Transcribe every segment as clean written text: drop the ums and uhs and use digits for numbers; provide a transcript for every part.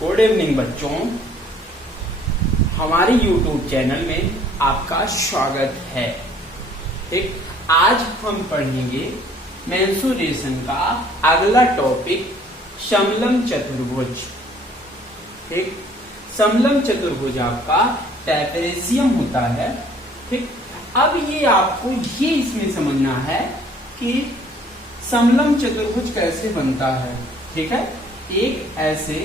Good evening बच्चों, हमारे YouTube channel में आपका स्वागत है। ठीक, आज हम पढ़ेंगे मेंसुरेशन का अगला टॉपिक समलंब चतुर्भुज। ठीक, समलंब चतुर्भुज आपका ट्रैपेजियम होता है। ठीक, अब ये आपको ये इसमें समझना है कि समलंब चतुर्भुज कैसे बनता है। ठीक है, एक ऐसे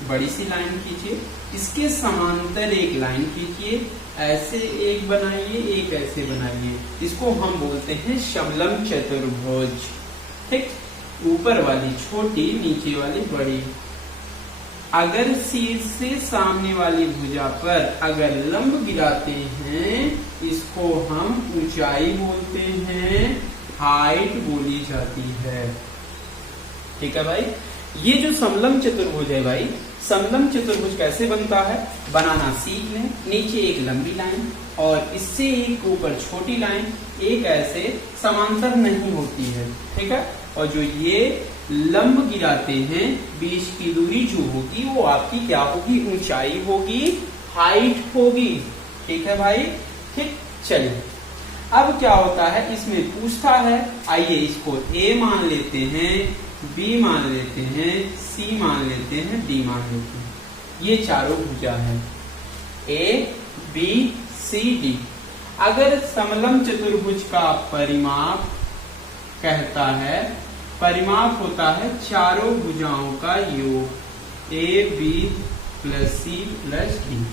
बड़ी सी लाइन खींचिए, इसके समांतर एक लाइन खींचिए, ऐसे एक बनाइए, एक ऐसे बनाइए, इसको हम बोलते हैं समलंब चतुर्भुज। ठीक, ऊपर वाली छोटी, नीचे वाली बड़ी। अगर शीर्ष से सामने वाली भुजा पर अगर लंब गिराते हैं, इसको हम ऊंचाई बोलते हैं, हाइट बोली जाती है। ठीक है भाई, ये जो समलंब चतुर्भुज है भाई, समलंब चतुर्भुज कैसे बनता है बनाना सीख लें। नीचे एक लंबी लाइन और इससे एक ऊपर छोटी लाइन, एक ऐसे समांतर नहीं होती है। ठीक है, और जो ये लंब गिराते हैं, बीच की दूरी जो होगी वो आपकी क्या होगी, ऊंचाई होगी, हाइट होगी। ठीक है भाई। ठीक, चलिए अब क्या होता है, इसमें पूछता है, आइए इसको ए मान लेते हैं, बी मान लेते हैं, सी मान लेते हैं, डी मान लेते हैं। ये चारों भुजा है, ए बी सी डी। अगर समलंब चतुर्भुज का परिमाप कहता है, परिमाप होता है चारों भुजाओं का योग, A B plus C plus D.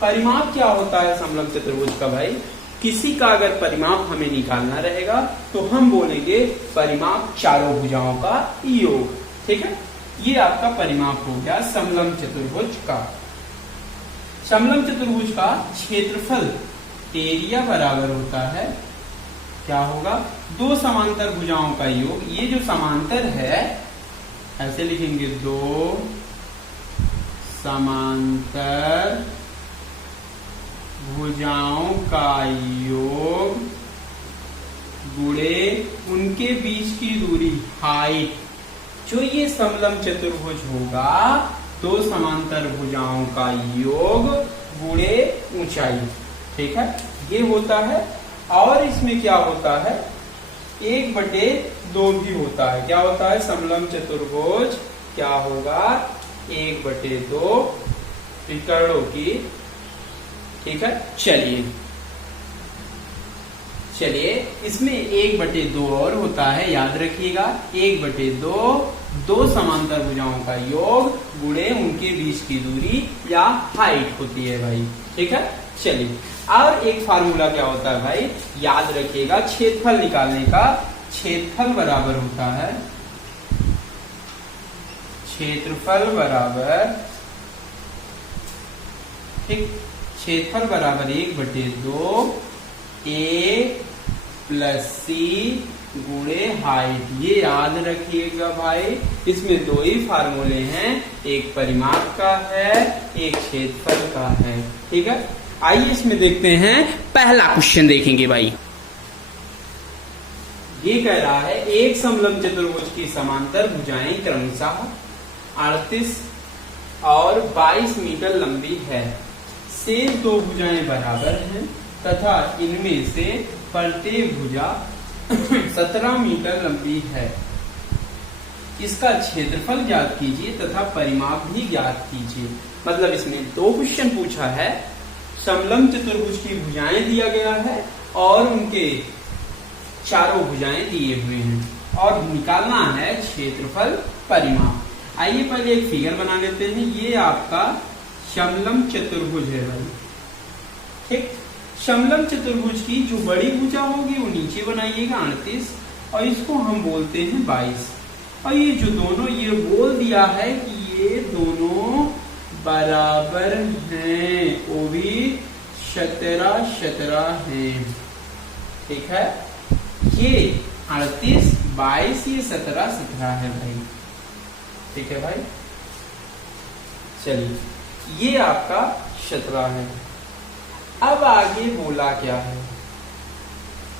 परिमाप क्या होता है समलंब चतुर्भुज का भाई, किसी का अगर परिमाप हमें निकालना रहेगा तो हम बोलेंगे परिमाप चारों भुजाओं का योग। ठीक है, ये आपका परिमाप हो गया समलंब चतुर्भुज का। समलंब चतुर्भुज का क्षेत्रफल एरिया बराबर होता है, क्या होगा, दो समांतर भुजाओं का योग। ये जो समांतर है ऐसे लिखेंगे, दो समांतर भुजाओं का योग गुणे उनके बीच की दूरी, हाइट। जो ये समलंब चतुर्भुज होगा, दो समांतर भुजाओं का योग गुणे ऊंचाई। ठीक है, ये होता है। और इसमें क्या होता है, 1/2 भी होता है। क्या होता है समलंब चतुर्भुज, क्या होगा, 1/2 विकर्णों की। ठीक है, चलिए इसमें 1/2 और होता है, याद रखिएगा। 1/2 दो समांतर भुजाओं का योग गुणे उनके बीच की दूरी या हाइट होती है भाई। ठीक है, चलिए और एक फार्मूला क्या होता है भाई, याद रखिएगा, क्षेत्रफल निकालने का। क्षेत्रफल बराबर होता है, क्षेत्रफल बराबर, ठीक, क्षेत्रफल बराबर 1/2 ए प्लस सी गुणे हाइट। ये याद रखिएगा भाई, इसमें दो ही फार्मूले हैं, एक परिमाप का है, एक क्षेत्रफल का है। ठीक है, आइए इसमें देखते हैं, पहला क्वेश्चन देखेंगे भाई। ये कह रहा है, एक समलंब चतुर्भुज की समांतर भुजाएं क्रमशः 38 और 22 मीटर लंबी है। शेष दो भुजाएं बराबर हैं तथा इनमें से प्रत्येक भुजा 17 मीटर लंबी है। इसका क्षेत्रफल ज्ञात कीजिए तथा परिमाप भी ज्ञात कीजिए। मतलब इसमें दो क्वेश्चन पूछा है, समलंब चतुर्भुज की भुजाएं दिया गया है और उनके चारों भुजाएं दिए हुए हैं और निकालना है क्षेत्रफल परिमाप। आइए पहले एक फिगर बना लेते हैं। ये आपका समलंब चतुर्भुज है भाई। ठीक, समलंब चतुर्भुज की जो बड़ी भुजा होगी वो नीचे बनाइएगा 38 और इसको हम बोलते हैं 22। और ये जो दोनों ये बोल दिया है कि ये दोनों बराबर हैं, वो भी 17 हैं। ठीक है, ये 38 22 ये 17 है भाई। ठीक है भाई, चलिए ये आपका 17 है। अब आगे बोला क्या है,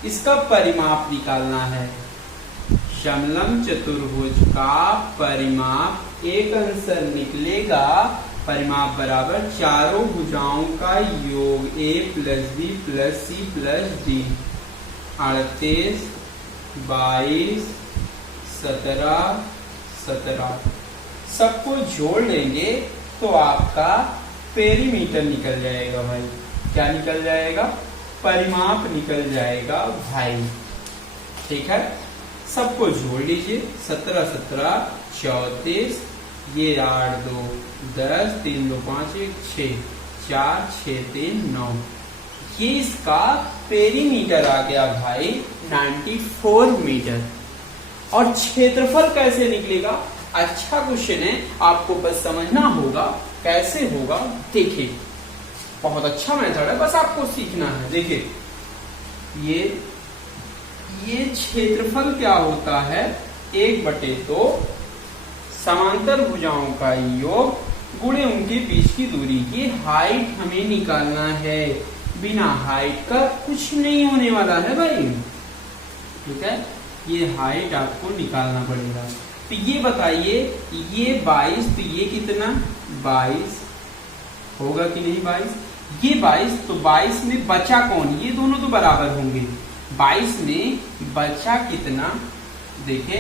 इसका परिमाप निकालना है। समलम चतुर्भुज का परिमाप एक आंसर निकलेगा। परिमाप बराबर चारों भुजाओं का योग a plus b plus c plus d। 38, 22, 17, 17 सबको जोड़ लेंगे तो आपका पेरीमीटर निकल जाएगा भाई। क्या निकल जाएगा? परिमाप निकल जाएगा भाई। ठीक है, सबको जोड़ लीजिए। 17, 17, 34, ये 8, 2, 10, 3, 2, 5, 1, 6, 4, 6, 3, 9। ये इसका पेरीमीटर आ गया भाई 94 मीटर। और क्षेत्रफल कैसे निकलेगा? अच्छा क्वेश्चन है, आपको बस समझना होगा कैसे होगा। देखिए, बहुत अच्छा मेथड है, बस आपको सीखना है। देखिए, ये क्षेत्रफल क्या होता है? 1/2 समांतर भुजाओं का योग गुणे उनके बीच की दूरी की हाइट हमें निकालना है। बिना हाइट का कुछ नहीं होने वाला है भाई। ठीक है, ये हाइट आपको निकालना पड़ेगा। तो ये बताइए, ये 22, तो ये कितना? 22 होगा कि नहीं? 22, ये 22, तो 22 में बचा कौन? ये दोनों तो बराबर होंगे। 22 में बचा कितना? देखे,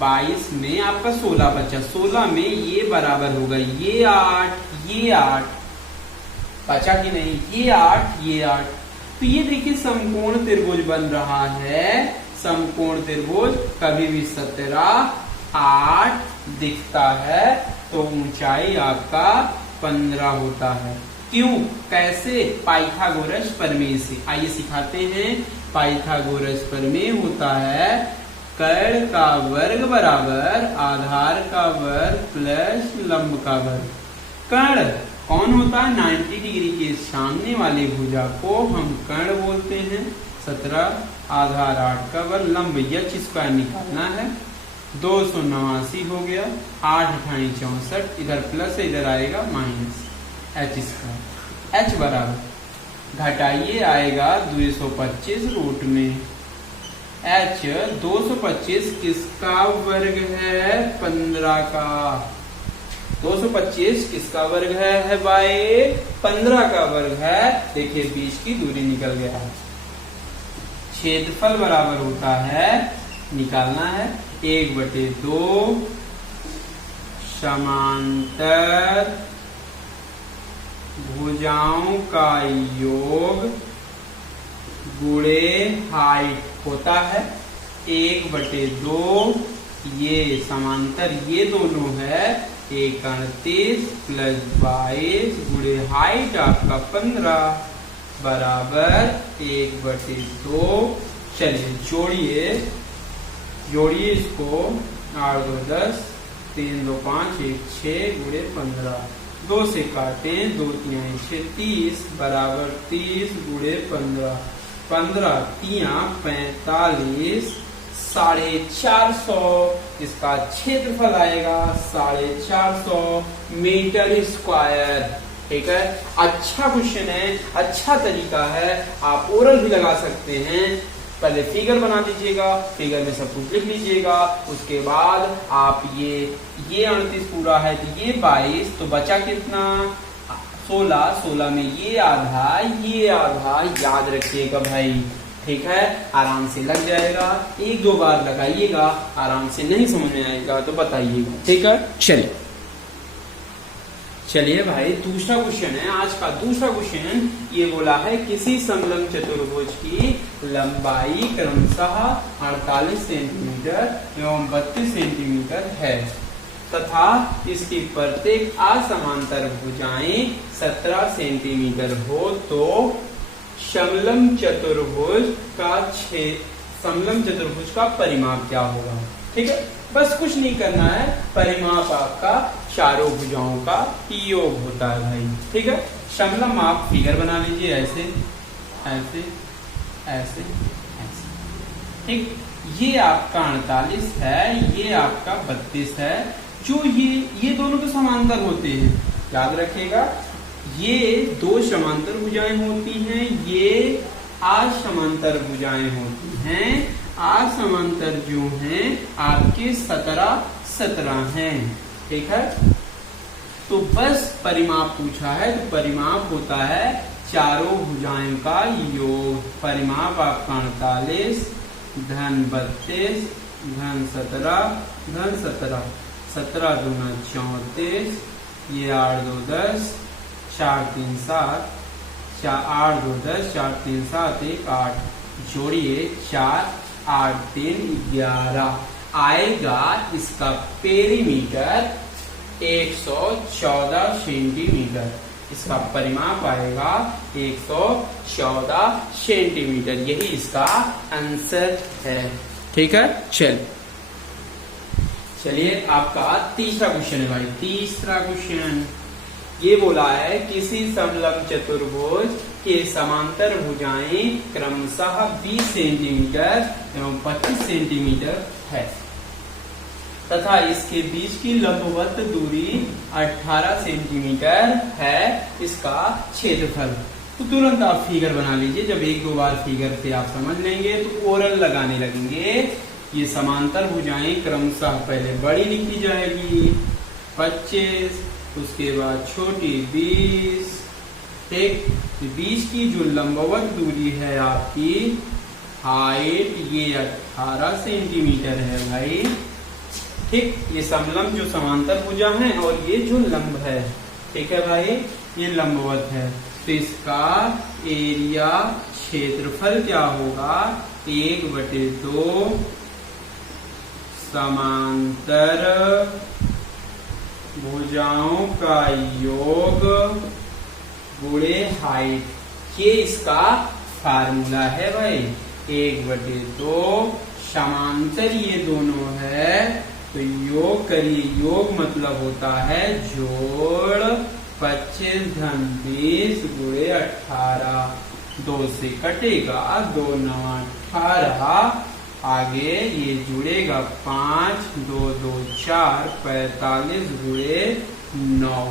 22 में आपका 16 बचा। 16 में ये बराबर होगा ये 8, ये 8 बचा कि नहीं? ये 8, ये 8। तो ये देखिए समकोण त्रिभुज बन रहा है। समकोण त्रिभुज कभी भी 17, 8 दिखता है तो ऊंचाई आपका 15 होता है। क्यों? कैसे? पाइथागोरस प्रमेय से। आइए सिखाते हैं। पाइथागोरस प्रमेय होता है कर्ण का वर्ग बराबर आधार का वर्ग प्लस लंब का वर्ग। कर्ण कौन होता है? 90 डिग्री के सामने वाले भुजा को हम कर्ण बोलते हैं। 17, आधार 8 का वर्ग, लंब h स्क्वायर निकालना है। 289 हो गया। 8 × 64, इधर प्लस है, इधर आएगा माइनस h स्क्वायर। h बराबर घटाइए, आएगा 225 रूट में h। 225 किसका वर्ग है? 15 का। 225 किसका वर्ग है भाई? 15 का वर्ग है। देखिए बीच की दूरी निकल गया। क्षेत्रफल बराबर होता है, निकालना है 1/2 समांतर भुजाओं का योग गुणे हाइट होता है 1/2। ये समांतर ये दोनों है 138 प्लस 22 गुणे हाइट आपका 15 बराबर 1/2। चलिए जोड़िए इसको। 8, 2, 10, 3, 2, 5, 1, 6 गुणे 15। 2 से काटे, 2, 3, 6, 30 बराबर 30 गुणे 15। 15, 3, 45, 450 इसका क्षेत्रफल आएगा 450 मीटर स्क्वायर। ठीक है, अच्छा क्वेश्चन है, अच्छा तरीका है। आप ओरल भी लगा सकते हैं। पहले फिगर बना दीजिएगा, फिगर में सब कुछ लिख लीजिएगा। उसके बाद आप ये 38 पूरा है तो ये 22, तो बचा कितना? 16। 16 में ये आधा याद रखिएगा भाई। ठीक है, आराम से लग जाएगा। 1-2 बार लगाइएगा, आराम से। नहीं समझ में आएगा तो बताइएगा। ठीक है, चलिए भाई, दूसरा क्वेश्चन है आज का। दूसरा क्वेश्चन ये बोला है किसी समलम चतुर्भुज की लंबाई क्रमशः 48 सेंटीमीटर एवं 32 सेंटीमीटर है तथा इसकी प्रत्येक असमांतर भुजाएं 17 सेंटीमीटर हो तो समलम चतुर्भुज का परिमाप क्या होगा? ठीक है, बस कुछ नहीं करना है। परिमाप आपका चारों भुजाओं का योग होता है भाई। ठीक है, समलम आप फिगर बना लीजिए, ऐसे ऐसे ऐसे ऐसे। ठीक, ये आपका 48 है, ये आपका 32 है। जो ये दोनों तो समांतर होते हैं, याद रखिएगा। ये 2 समांतर भुजाएं होती हैं, ये असमांतर भुजाएं होती हैं। असमांतर जो हैं आपके 17 हैं। ठीक है, तो बस परिमाप पूछा है, तो परिमाप होता है चारों भुजाओं का योग। परिमाप आपका 48 धन 32 धन 17 धन 17, 17 दूना 34, ये 8 2 10, 4 3 7, 8 2 10, 4 3 7 1 8, जोड़िए 4 8 3 11, आएगा इसका पेरीमीटर 114 सेंटीमीटर। इसका परिमाप आएगा 114 सेंटीमीटर, यही इसका आंसर है। ठीक है, चलिए आपका तीसरा क्वेश्चन है भाई। तीसरा क्वेश्चन ये बोला है किसी समलंब चतुर्भुज के समांतर भुजाएं क्रमशः 20 सेंटीमीटर एवं 25 सेंटीमीटर है तथा इसके बीच की लंबवत दूरी 18 सेंटीमीटर है। इसका क्षेत्रफल। तो तुरंत आप फिगर बना लीजिए। जब एक दो बार फिगर से आप समझ लेंगे तो ओरल लगाने लगेंगे। ये समांतर भुजाएं क्रमशः पहले बड़ी लिखी जाएगी 25, उसके बाद छोटी 20। ठीक, बीच की जो लंबवत दूरी है आपकी हाइट, ये 18 सेंटीमीटर है भाई। ठीक, ये समलंब जो समांतर भुजा है और ये जो लंब है, ठीक है भाई, ये लंबवत है। तो इसका एरिया क्षेत्रफल क्या होगा? 1/2 समांतर भुजाओं का योग गुणे हाइट। ये इसका फार्मूला है भाई। 1/2 समांतर ये दोनों है, तो योग करिए। योग मतलब होता है जोड़ 25 धन 20 गुणे 18। 2 से कटेगा 2 9 18। आगे ये जुड़ेगा 5 2 2 4 45 गुणे 9।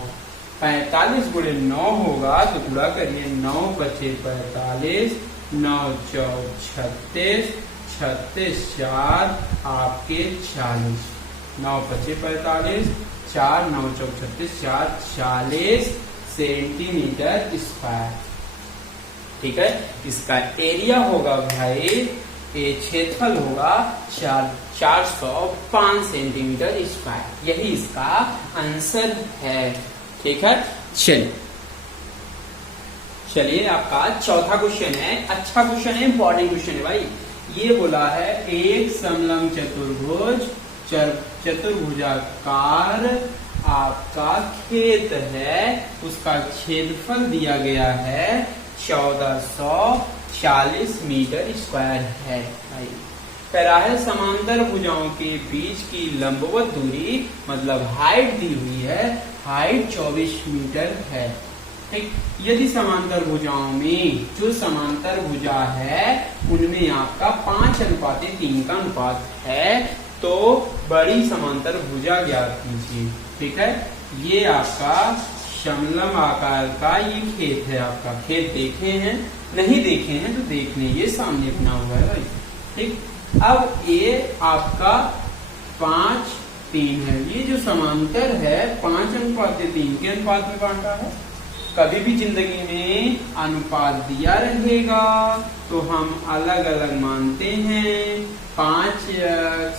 45 गुणे 9 होगा तो गुणा करिए। 9 बचे 45, 9 4 36, 36 4 आपके 40। 9 बचे 45, 4 9 4 36, 4 40 सेंटीमीटर स्क्वायर। ठीक है, इसका एरिया होगा भाई, ये क्षेत्रफल होगा 405 सेंटीमीटर स्क्वायर। यही इसका आंसर है। ठीक है, चलिए आपका चौथा क्वेश्चन है। अच्छा क्वेश्चन है, इंपॉर्टेंट क्वेश्चन है भाई। ये बोला है एक समलंब चतुर्भुज चतुर्भुजाकार आपका खेत है, उसका क्षेत्रफल दिया गया है 1440 मीटर स्क्वायर है भाई। कह रहा है समांतर भुजाओं के बीच की लंबवत दूरी मतलब हाइट दी हुई है, हाइट 24 मीटर है। ठीक, यदि समांतर भुजाओं में जो समांतर भुजा है उनमें आपका 5:3 का अनुपात है, तो बड़ी समांतर भुजा ज्ञात कीजिए। ठीक है, ये आपका समलंब आकार का ये खेत है। आपका खेत देखे हैं? नहीं देखे हैं तो देखने, ये सामने बना हुआ है भाई। ठीक, अब ये आपका 5:3 है। ये जो समांतर है 5:3 के अनुपात में बांटा है। कभी भी जिंदगी में अनुपात दिया रहेगा तो हम अलग अलग मानते हैं। 5x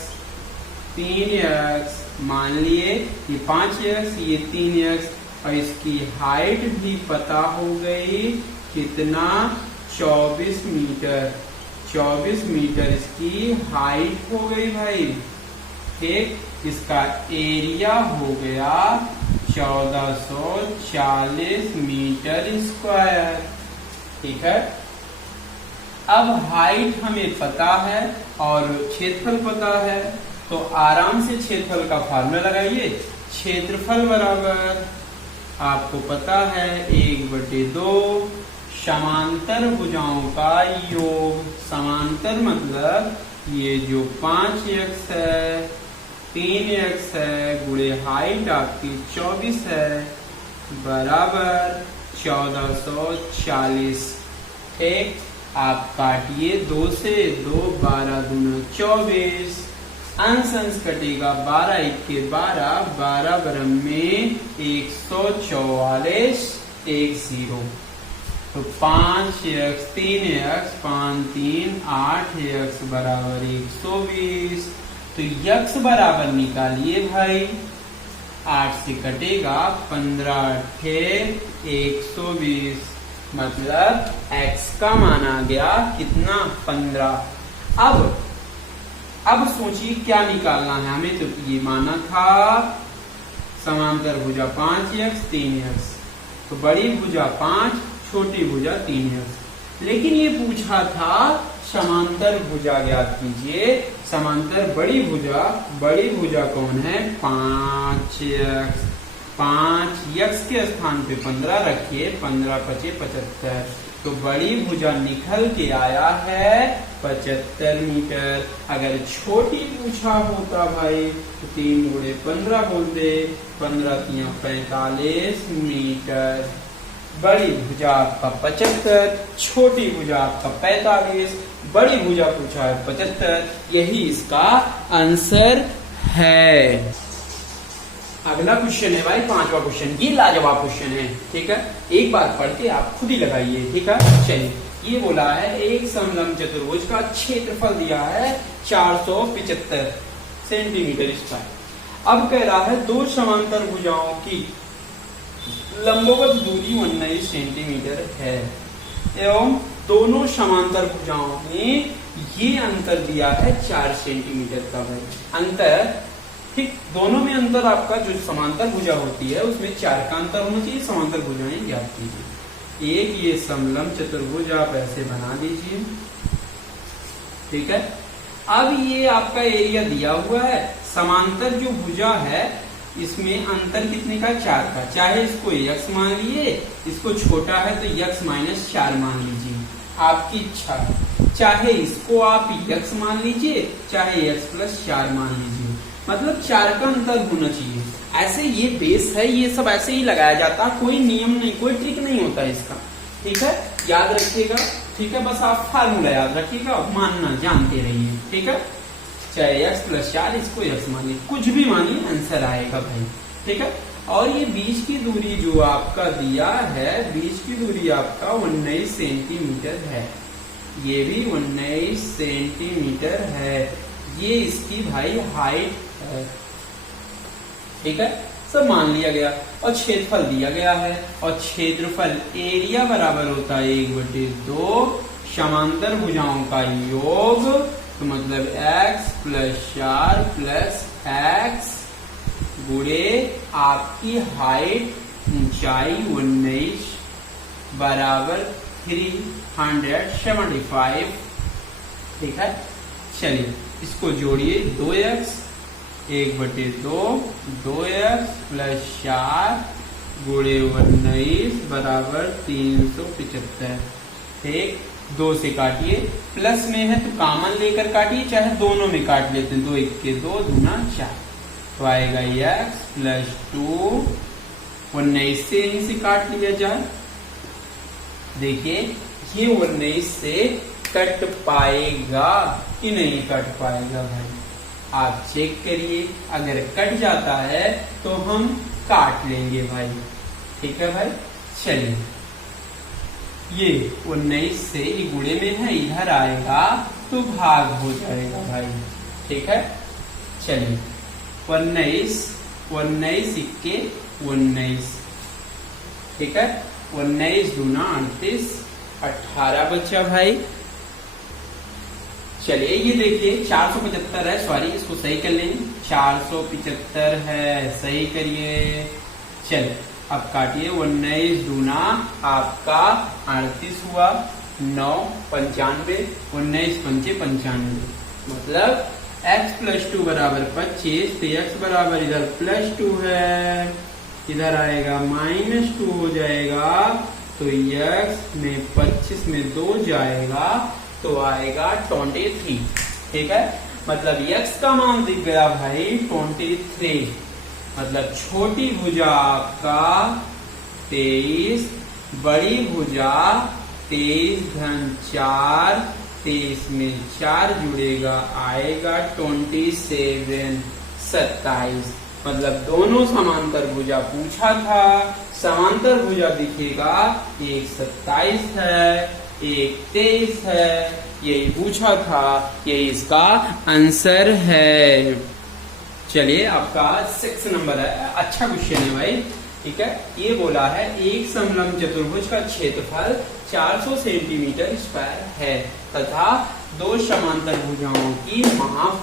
3x मान लिए, ये 5x ये 3x, और इसकी हाइट भी पता हो गई कितना 24 मीटर। 24 मीटर इसकी हाइट हो गई भाई। ठीक, इसका एरिया हो गया 1440 मीटर स्क्वायर। ठीक है, अब हाइट हमें पता है और क्षेत्रफल पता है, तो आराम से क्षेत्रफल का फार्मूला लगाइए। क्षेत्रफल बराबर आपको पता है 1/2 समांतर भुजाओं का योग। समांतर मतलब ये जो 5x है 3x है गुणे हाइट आपकी 24 है बराबर 1440। ठीक, आप काटिए 2 से 2, 12 दूना 24, अंश अंश कटेगा 12 1 12, 12 बरम में 144, 10 तो 5x 3x 5 3 8x बराबर 120। तो x बराबर निकालिए भाई, 8 से कटेगा 15 8 120, मतलब x का मान आ गया कितना 15। अब सोचिए क्या निकालना है हमें, तो ये माना था समांतर भुजा 5x 3x, तो बड़ी भुजा 5 छोटी भुजा 3x, लेकिन ये पूछा था समांतर भुजा ज्ञात कीजिए। समांतर बड़ी भुजा कौन है 5x, 5x के स्थान पे 15 रखिए, 15 पचे 75, तो बड़ी भुजा निकल के आया है 75 मीटर। अगर छोटी पूछा होता भाई तो 3 गुणे 15 बोलते, 15 3 45 मीटर। बड़ी भुजा आपका 75, छोटी भुजा आपका 45, बड़ी भुजा पूछा है 75, यही इसका आंसर है। अगला क्वेश्चन है भाई 5वां क्वेश्चन, ये लाजवाब क्वेश्चन है, ठीक है, एक बार पढ़ के आप खुद ही लगाइए, ठीक है। चलिए, ये बोला है एक समलंब चतुर्भुज का क्षेत्रफल दिया है 475 सेंटीमीटर स्क्वायर। अब कह रहा है दो समांतर भुजाओं की लंबवत दूरी 19 सेंटीमीटर है एवं दोनों समांतर भुजाओं में ये अंतर दिया है 4 सेंटीमीटर का भाई अंतर, ठीक। दोनों में अंतर आपका जो समांतर भुजा होती है उसमें 4 का अंतर होना चाहिए। समांतर भुजाएं ज्ञात कीजिए। एक ये समलंब चतुर्भुज आप ऐसे बना दीजिए, ठीक है। अब ये आपका एरिया दिया हुआ है, समांतर जो भुजा है इसमें अंतर कितने का 4 का, चाहे इसको x मान लिए, इसको छोटा है तो x - 4 मान लीजिए, आपकी इच्छा है। चाहे इसको आप x मान लीजिए, चाहे x + 4 मान लीजिए, मतलब 4 का अंतर होना चाहिए। ऐसे ये बेस है, ये सब ऐसे ही लगाया जाता, कोई नियम नहीं, कोई ट्रिक नहीं होता इसका, ठीक है, याद रखिएगा, ठीक है। बस आप फार्मूला याद रखिएगा, मानना जानते रहिए, ठीक है। चाहे x + 4 इसको x मानिए, कुछ भी मानिए, आंसर आएगा भाई, ठीक है। और ये बीच की दूरी जो आपका दिया है, बीच की दूरी आपका 19 सेंटीमीटर है, ये भी 19 सेंटीमीटर है, ये इसकी भाई हाइट है, ठीक है, सब मान लिया गया। और क्षेत्रफल दिया गया है, और क्षेत्रफल एरिया बराबर होता है 1/2 समांतर भुजाओं का योग, तो मतलब x + 4 + x गुणे आपकी हाइट ऊंचाई 19 बराबर 375, ठीक है। चलिए इसको जोड़िए, 2x 1/2 2x + 4 गुणे 19 बराबर 375, ठीक। 2 से काटिए, प्लस में है तो कॉमन लेकर काटिए, चाहे दोनों में काट लेते हैं, 2 1 2 दूना 4, तो आएगा x + 2, 19 से यहीं से काट लिया जाए। देखिए ये 19 से कट पाएगा कि नहीं कट पाएगा भाई, आप चेक करिए। अगर कट जाता है तो हम काट लेंगे भाई, ठीक है भाई। चलिए ये 19 से ये गुणे में है, इधर आएगा तो भाग हो जाएगा भाई, ठीक है। चलिए 19 19 इक्के 19, ठीक है, 19 दूना 38, 18 बच्चा भाई। चलिए ये देखिए 475 है, सॉरी इसको सही कर लेंगे, 475 है, सही करिए। चलिए अब काटिए, 19 दूना आपका 38 हुआ, 9 95, 19 पंचे 95, मतलब x + 2 बराबर 25, तो x बराबर इधर +2 है, इधर आएगा -2 हो जाएगा, तो x में 25 में 2 जाएगा तो आएगा 23, ठीक है। मतलब x का मान दिख गया भाई 23, मतलब छोटी भुजा आपका 23, बड़ी भुजा 23 धन 4, 23 में 4 जुड़ेगा, आएगा 27, 27। मतलब दोनों समांतर भुजा पूछा था, समांतर भुजा दिखेगा, एक 27 है, एक 23 है, यही पूछा था, यही इसका आंसर है। चलिए आपका 6 नंबर है, अच्छा क्वेश्चन है भाई, ठीक है। ये बोला है एक समलंब चतुर्भुज का क्षेत्रफल 400 सेंटीमीटर स्क्वायर है तथा दो समांतर भुजाओं की माप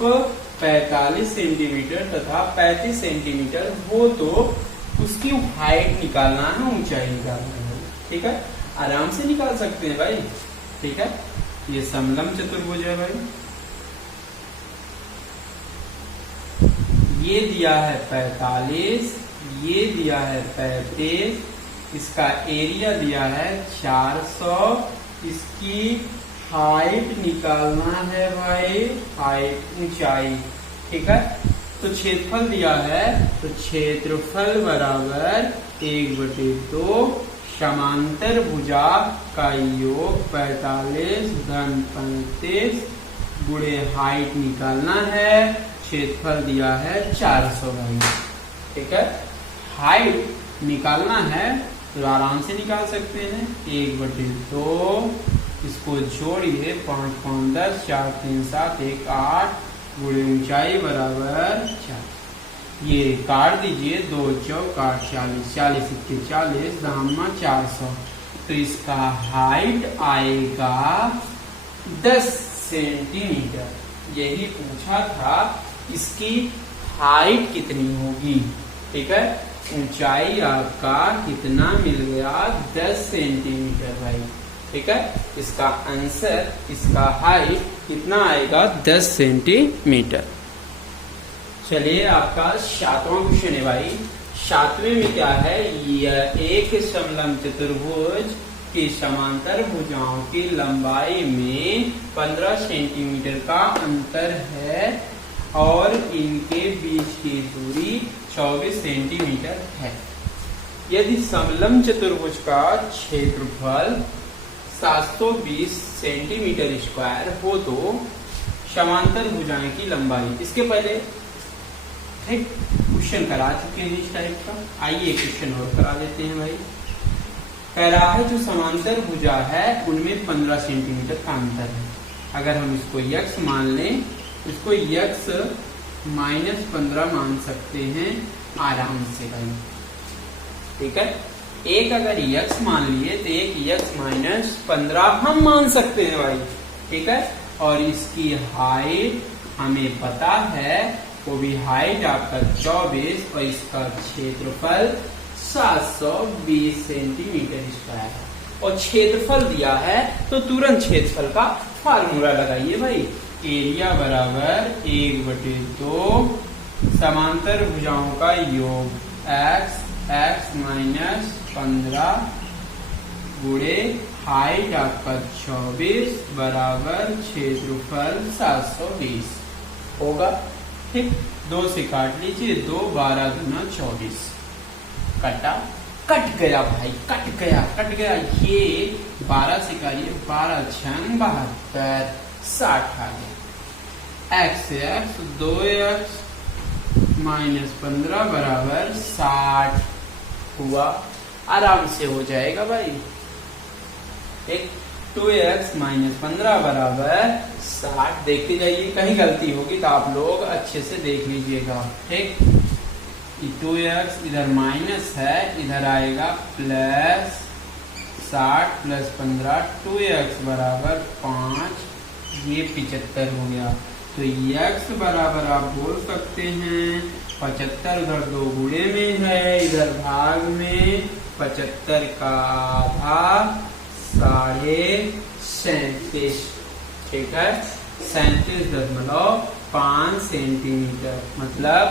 45 सेंटीमीटर तथा 35 सेंटीमीटर हो तो उसकी हाइट निकालना है, ऊंचाई निकालना है, ठीक है। आराम से निकाल सकते हैं भाई, ठीक है। ये समलंब चतुर्भुज है भाई, ये दिया है 45, ये दिया है 35, इसका एरिया दिया है 400, इसकी हाइट निकालना है भाई, हाइट ऊंचाई, ठीक है। तो क्षेत्रफल दिया है, तो क्षेत्रफल बराबर 1/2 समांतर भुजा का योग 45 धन 35 गुणे हाइट निकालना है, क्षेत्रफल दिया है 400 भाई, ठीक है। हाइट निकालना है तो आराम से निकाल सकते हैं, 1/2, इसको जोड़िए, 5 5 10, 4 3 7, 1 8 गुणे ऊंचाई बराबर 4। ये काट दीजिए, 2 चौक 8, 40, 40 इक्के 40, दामा 400। तो इसका हाइट आएगा 10 सेंटीमीटर। यही पूछा था, इसकी हाइट कितनी होगी, ठीक है। ऊंचाई आपका कितना मिल गया, 10 सेंटीमीटर भाई, ठीक है। इसका आंसर, इसका हाइट कितना आएगा, 10 सेंटीमीटर। चलिए आपका 7वां क्वेश्चन है भाई। 7वें में क्या है, यह एक समलंब चतुर्भुज की समांतर भुजाओं की लंबाई में 15 सेंटीमीटर का अंतर है और इनके बीच की दूरी 24 सेंटीमीटर है। यदि समलंब चतुर्भुज का क्षेत्रफल 720 सेंटीमीटर स्क्वायर हो तो समांतर भुजाएं की लंबाई, इसके पहले ठीक क्वेश्चन करा चुके हैं इस टाइप का, आइए क्वेश्चन और करा देते हैं भाई। कह रहा है जो समांतर भुजा है उनमें 15 सेंटीमीटर का अंतर है। अगर हम इसको यक्स मान लें, इसको यक्स -15 मान सकते हैं आराम से भाई, ठीक है। एक अगर यक्स मान लिए तो एक यक्स -15 हम मान सकते हैं भाई, ठीक है। और इसकी हाइट हमें पता है, वो भी हाइट आपका 24 और इसका क्षेत्रफल 720 सेंटीमीटर स्क्वायर है। और क्षेत्रफल दिया है तो तुरंत क्षेत्रफल का फार्मूला लगाइए भाई, एरिया बराबर 1/2 समांतर भुजाओं का योग x -15 गुणे हाइट आपका 24 बराबर क्षेत्रफल 720 होगा, ठीक। 2 से काट लीजिए, 2 12 गुना 24 कटा, कट गया भाई, कट गया। ये 12 से करिए, 12 छंग 72, 60 आ गया। x 2x -15 बराबर 60 हुआ, आराम से हो जाएगा भाई, एक 2x -15 बराबर 60। देखते जाइए, कहीं गलती होगी तो आप लोग अच्छे से देख लीजिएगा, ठीक। 2x इधर माइनस है, इधर आएगा प्लस 60 + 15, 2x बराबर 5, ये 75 हो गया। तो x बराबर आप बोल सकते हैं 75, उधर 2 गुणे में है, इधर भाग में 75 का आधा 37.5, ठीक है। 37.5 सेंटीमीटर, मतलब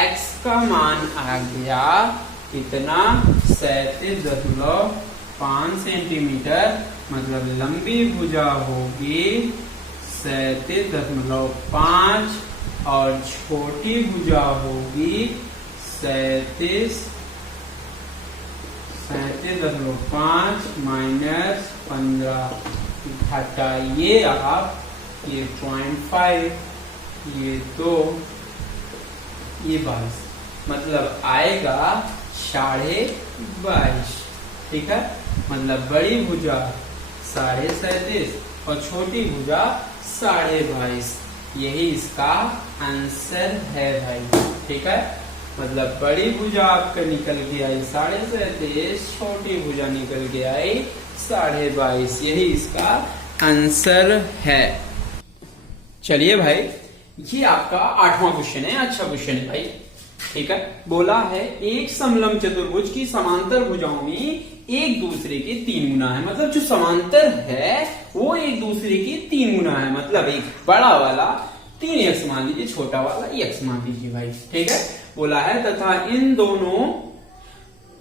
x का मान आ गया कितना, 37.5 सेंटीमीटर। मतलब लंबी भुजा होगी 37.5 और छोटी भुजा होगी 37 37.5 माइनस 15 घटाइए आप, ये 0.5, ये 2, ये 22, मतलब आएगा 22.5। ठीक है, मतलब बड़ी भुजा 37.5 और छोटी भुजा 22.5, यही इसका आंसर है भाई। ठीक है, मतलब बड़ी भुजा आपका निकल के आई 37.5, छोटी भुजा निकल के आई 22.5, यही इसका आंसर है। चलिए भाई, ये आपका 8वां क्वेश्चन है, अच्छा क्वेश्चन है भाई। ठीक है, बोला है एक समलंब चतुर्भुज की समांतर भुजाओं में एक दूसरे के 3 गुना है। मतलब जो समांतर है वो एक दूसरे के 3 गुना है। मतलब एक बड़ा वाला 3x मान लीजिए, छोटा वाला x मान लीजिए भाई। ठीक है, बोला है तथा इन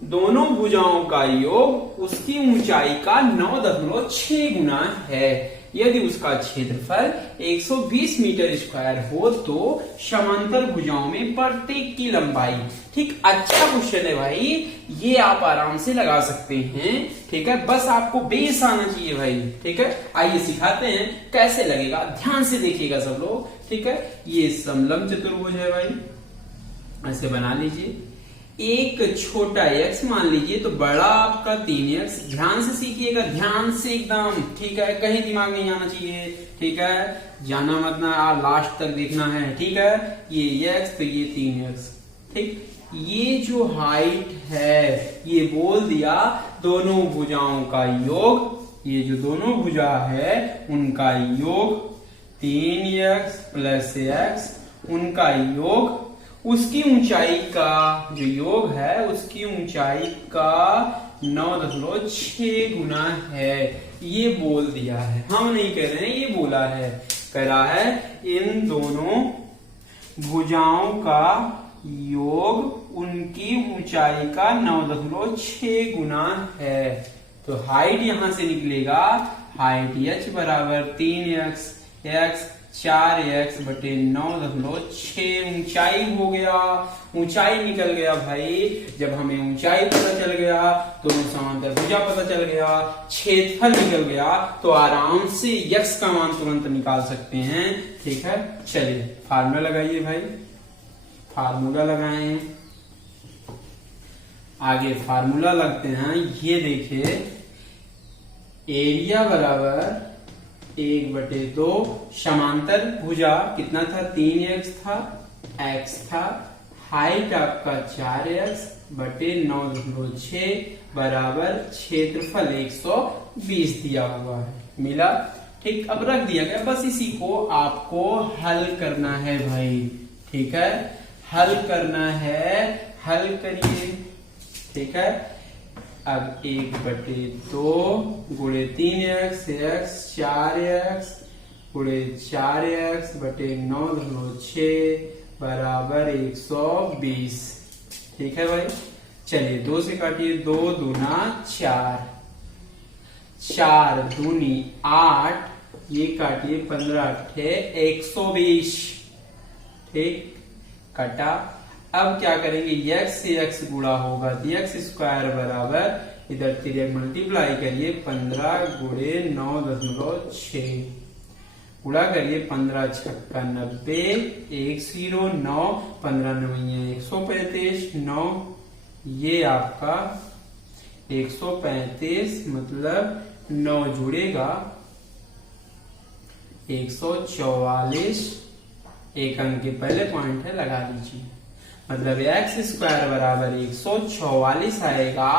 दोनों भुजाओं का योग उसकी ऊंचाई का 9.6 गुना है। यदि उसका क्षेत्रफल 120 मीटर स्क्वायर हो तो समांतर भुजाओं में प्रत्येक की लंबाई। ठीक, अच्छा क्वेश्चन है भाई, ये आप आराम से लगा सकते हैं। ठीक है, बस आपको बेस आना चाहिए भाई। ठीक है, आइए सिखाते हैं कैसे लगेगा, ध्यान से देखिएगा सब लोग। ठीक है, ये समलंब चतुर्भुज है भाई, ऐसे बना लीजिए। एक छोटा x मान लीजिए तो बड़ा आपका 3x। ध्यान से सीखिएगा, ध्यान से एकदम। ठीक है, कहीं दिमाग नहीं आना चाहिए। ठीक है, जाना मत ना, लास्ट तक देखना है। ठीक है, ये x तो ये 3x। ठीक, ये जो हाइट है ये बोल दिया दोनों भुजाओं का योग। ये जो दोनों भुजा है उनका योग 3x प्लस x, उनका योग, उसकी ऊंचाई का जो योग है उसकी ऊंचाई का 9.6 गुना है। ये बोल दिया है, हम नहीं कह रहे हैं, ये बोला है। कह रहा है इन दोनों भुजाओं का योग उनकी ऊंचाई का 9.6 गुना है। तो हाइट यहां से निकलेगा, हाइट h बराबर 3x, x 4x बटे 9.6 ऊंचाई हो गया। ऊंचाई निकल गया भाई। जब हमें ऊंचाई पता चल गया तो समांतर भुजा पता चल गया, क्षेत्रफल निकल गया, तो आराम से x का मान तुरंत निकाल सकते हैं। ठीक है, चलिए फार्मूला लगाइए भाई। फार्मूला लगाएं, आगे फार्मूला लगते हैं। ये देखिए, एरिया बराबर 1/2, समांतर भुजा कितना था, 3x था, x था, हाइट आपका 4x बटे 9.6 बराबर क्षेत्रफल 120 दिया हुआ है, मिला। ठीक, अब रख दिया गया, बस इसी को आपको हल करना है भाई। ठीक है, हल करना है, हल करिए। ठीक है, अब 1/2 गुणे 3x, x 4x गुणे 4x बटे 9.6 बराबर 120। ठीक है भाई, चलिए 2 से काटिए, 2 दूना 4, 4 दूनी 8, ये काटिए 15 8 120। ठीक, कटा। अब क्या करेंगे, x से x गुणा होगा तो x स्क्वायर बराबर इधर 3 मल्टीप्लाई करिए 15 गुणे 9.6 गुणा करिए 15 छक्का 90, 109, 15 9 135, 9 ये आपका 135, मतलब 9 जुड़ेगा 144। एक अंक के पहले पॉइंट है, लगा लीजिए। मतलब x स्क्वायर बराबर 144 आएगा।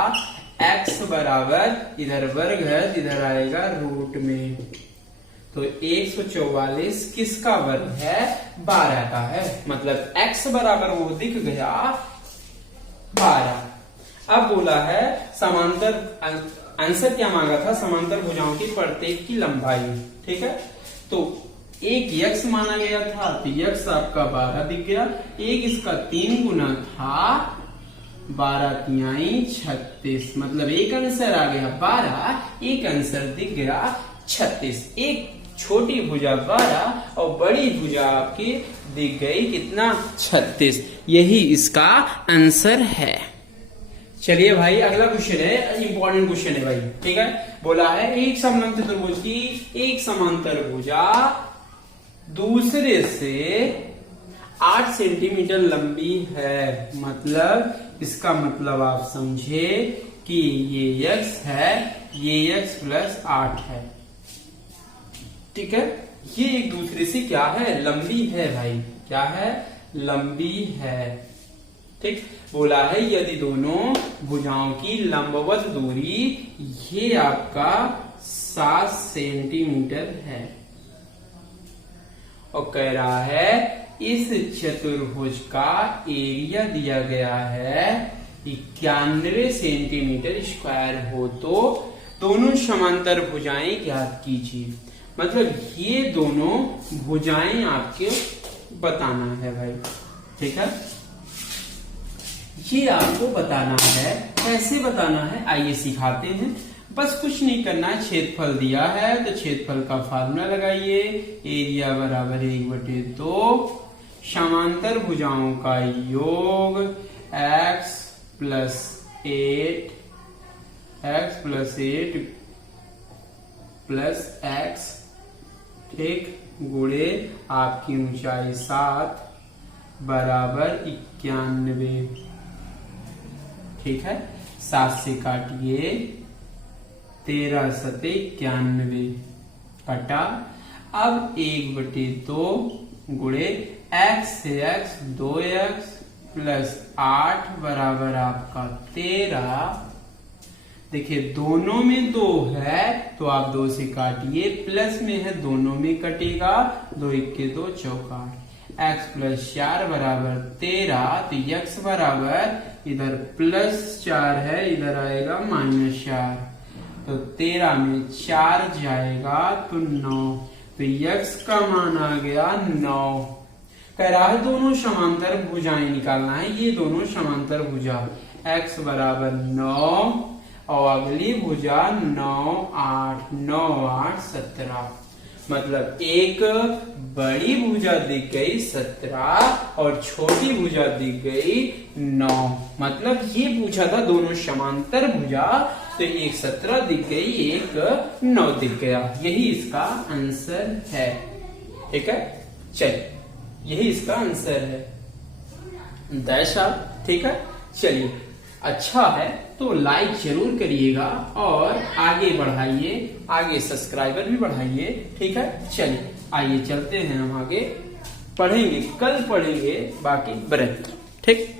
x बराबर इधर वर्ग है, इधर आएगा रूट में, तो 144 किसका वर्ग है, 12 का है। मतलब x बराबर वो दिख गया 12। अब बोला है समांतर, आंसर क्या मांगा था, समांतर भुजाओं की प्रत्येक की लंबाई। ठीक है, तो एक x माना गया था तो x आपका 12 दिख गया। एक इसका 3 गुना था, 12 तिहाई 36, मतलब एक आंसर आ गया 12, एक आंसर दिख गया 36। एक छोटी भुजा 12 और बड़ी भुजा आपकी दिख गई कितना, 36। यही इसका आंसर है। चलिए भाई अगला क्वेश्चन है, इंपॉर्टेंट क्वेश्चन है भाई। ठीक है, बोला है एक समलंब चतुर्भुज की एक समांतर भुजा दूसरे से 8 सेंटीमीटर लंबी है। मतलब इसका मतलब आप समझे कि ये x है, ये x प्लस 8 है। ठीक है, ये एक दूसरे से क्या है, लंबी है भाई। क्या है, लंबी है। ठीक, बोला है यदि दोनों भुजाओं की लंबवत दूरी ये आपका 7 सेंटीमीटर है, और कह रहा है इस चतुर्भुज का एरिया दिया गया है 91 सेंटीमीटर स्क्वायर हो तो दोनों समांतर भुजाएं ज्ञात कीजिए। मतलब ये दोनों भुजाएं आपके बताना है भाई। ठीक है, ये आपको बताना है। कैसे बताना है आइए सिखाते हैं। बस कुछ नहीं करना है, क्षेत्रफल दिया है तो क्षेत्रफल का फार्मूला लगाइए। एरिया बराबर 1/2 समांतर भुजाओं का योग x प्लस 8 प्लस x, ठीक, गुणे आपकी ऊंचाई 7 बराबर 91। ठीक है, 7 से काटिए, 13 सते 91 कटा। अब 1/2 गुणे x से x 2x प्लस 8 बराबर आपका 13। देखिए दोनों में 2 है तो आप 2 से काटिए, प्लस में है दोनों में कटेगा, 2 1 2 4, x प्लस 4 बराबर 13। तो x बराबर इधर प्लस 4 है, इधर आएगा -4, तो 13 में 4 जाएगा तो 9। तो x का मान आ गया 9। कह रहा है दोनों समांतर भुजाएं निकालना है। ये दोनों समांतर भुजा x बराबर 9 और अगली भुजा 9 8 9 8 17। मतलब एक बड़ी भुजा दिख गई 17 और छोटी भुजा दिख गई 9। मतलब ये पूछा था दोनों समांतर भुजा, तो एक 17 दिख गई, एक 9 दिख गया। यही इसका आंसर है। ठीक है, चलिए यही इसका आंसर है दैशा। ठीक है, चलिए अच्छा है तो लाइक जरूर करिएगा और आगे बढ़ाइए, आगे सब्सक्राइबर भी बढ़ाइए। ठीक है, चलिए आइए चलते हैं हम आगे, पढ़ेंगे, कल पढ़ेंगे बाकी ब्रैकेट। ठीक।